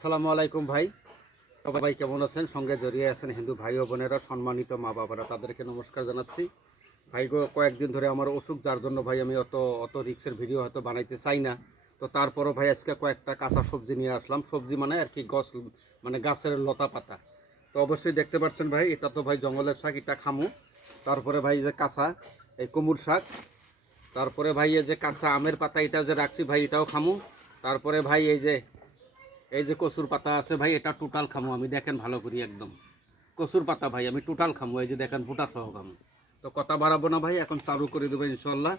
আসসালামু আলাইকুম ভাই। সবাই কেমন আছেন? সঙ্গে জড়িয়ে আছেন হিন্দু ভাই ও বোনেরা, সম্মানিত মা বাবারা, তাদেরকে নমস্কার জানাচ্ছি। ভাই কয়েকদিন ধরে আমার অসুখ, যার জন্য ভাই আমি অত অত রিক্সের ভিডিও হয়তো বানাইতে চাই না। তো তারপরও ভাই আজকে কয়েকটা কাঁচা সবজি নিয়ে আসলাম। সবজি মানে আর কি গছ মানে গাছের লতা পাতা। তো অবশ্যই দেখতে পাচ্ছেন ভাই, এটা তো ভাই জঙ্গলের শাক, এটা খামু। তারপরে ভাই যে কাঁচা, এই কুমুর শাক। তারপরে ভাই এই যে কাঁচা আমের পাতা এটা যে রাখছি ভাই, এটাও খামু। তারপরে ভাই এই যে এই যে কচুর পাতা আছে ভাই, এটা টোটাল খামো আমি, দেখেন ভালো করি একদম। কচুর পাতা ভাই, আমি টোটাল খামো, এই যে দেখেন ফুটা সহ খামো। তো কথা বাড়াবো না ভাই, এখন চালু করে দেবো ইনশাল্লাহ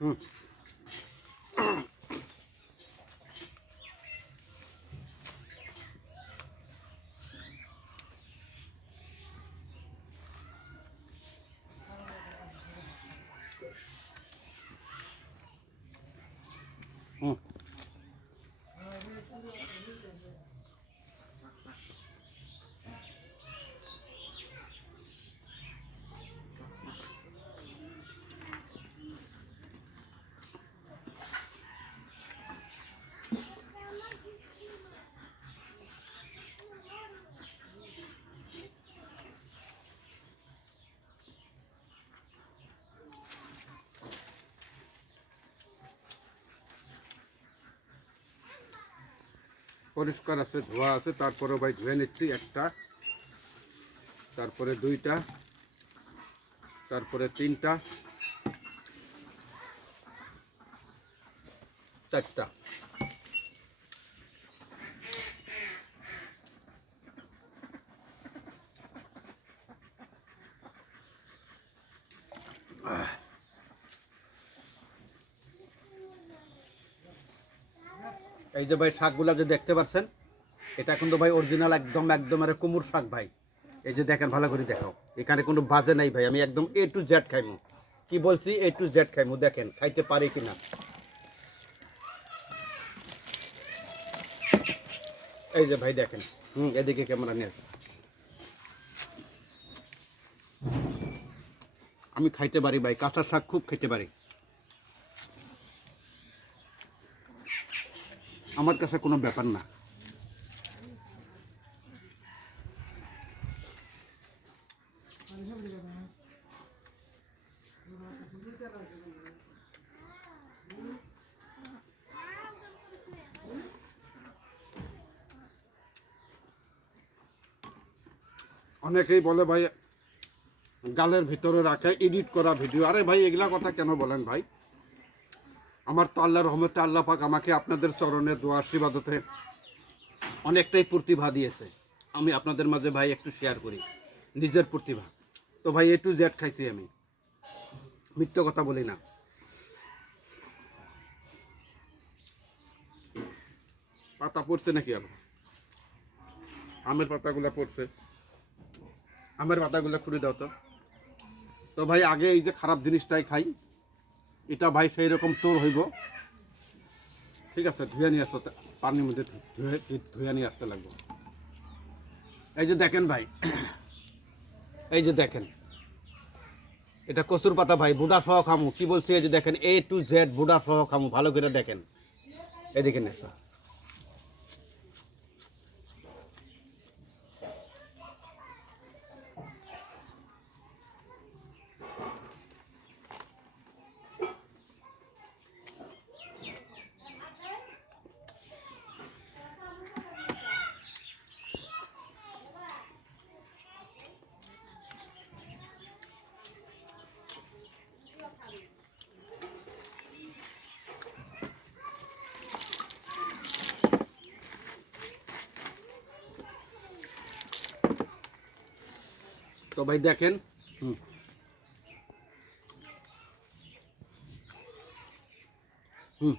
হুম হুম পরিষ্কার আছে ধোয়া আছে তারপরে ভাই ধুয়ে নিচ্ছি একটা তারপরে দুইটা তারপরে তিনটা চারটা। এই যে ভাই শাকগুলা যে দেখতে পাচ্ছেন এটা কিন্তু ভাই অরিজিনাল একদম একদম আরে কুমুর শাক ভাই। এই যে দেখেন, ভালো করে দেখাও। এখানে কোনো বাজে নাই ভাই, আমি একদম এ টু জেড খাইমু। কি বলছি? এ টু জেড খাইমু, দেখেন, খাইতে পারি কিনা। এই যে ভাই দেখেন, হুম, এদিকে ক্যামেরা নিয়ে আমি খাইতে পারি ভাই, কাঁচা শাক খুব খেতে পারি। আমার কাছে কোনো ব্যাপার না। অনেকেই বলে ভাই, গালের ভিতরে রাখে এডিট করা ভিডিও আরে ভাই, এগুলা কথা কেন বলেন ভাই? আমার তো আল্লাহ রহমতে আল্লাহ পাক আমাকে আপনাদের চরণে দোয়া আশীর্বাদতে অনেকটাই প্রতিভা দিয়েছে। আমি আপনাদের মাঝে ভাই একটু শেয়ার করি, নিজের প্রতিভা। তো ভাই এ টু জেড খাইছি আমি। মিথ্য কথা বলি না। পাতা পড়ছে নাকি আবার? আমের পাতাগুলো পড়ছে। আমের পাতাগুলো খুঁড়ে দাও তো। তো ভাই, আগে এই যে খারাপ জিনিসটাই খাই এটা ভাই সেই রকম তোর হইব। ঠিক আছে, ধুয়ে নিয়ে আসতে পানির মধ্যে ধুয়ে নিয়ে আসতে লাগবো। এই যে দেখেন ভাই, এই যে দেখেন, এটা কচুর পাতা ভাই বুড়া সহ খামু। কি বলছি, এই যে দেখেন এ টু জেড বুড়া সহ খামু, ভালো করে দেখেন। এই দেখেন তো ভাই দেখেন। হুম। হুম।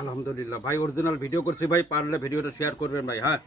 আলহামদুলিল্লাহ। ভাই অরিজিনাল ভিডিও করছি ভাই পারলে ভিডিওটা শেয়ার করবেন ভাই হ্যাঁ?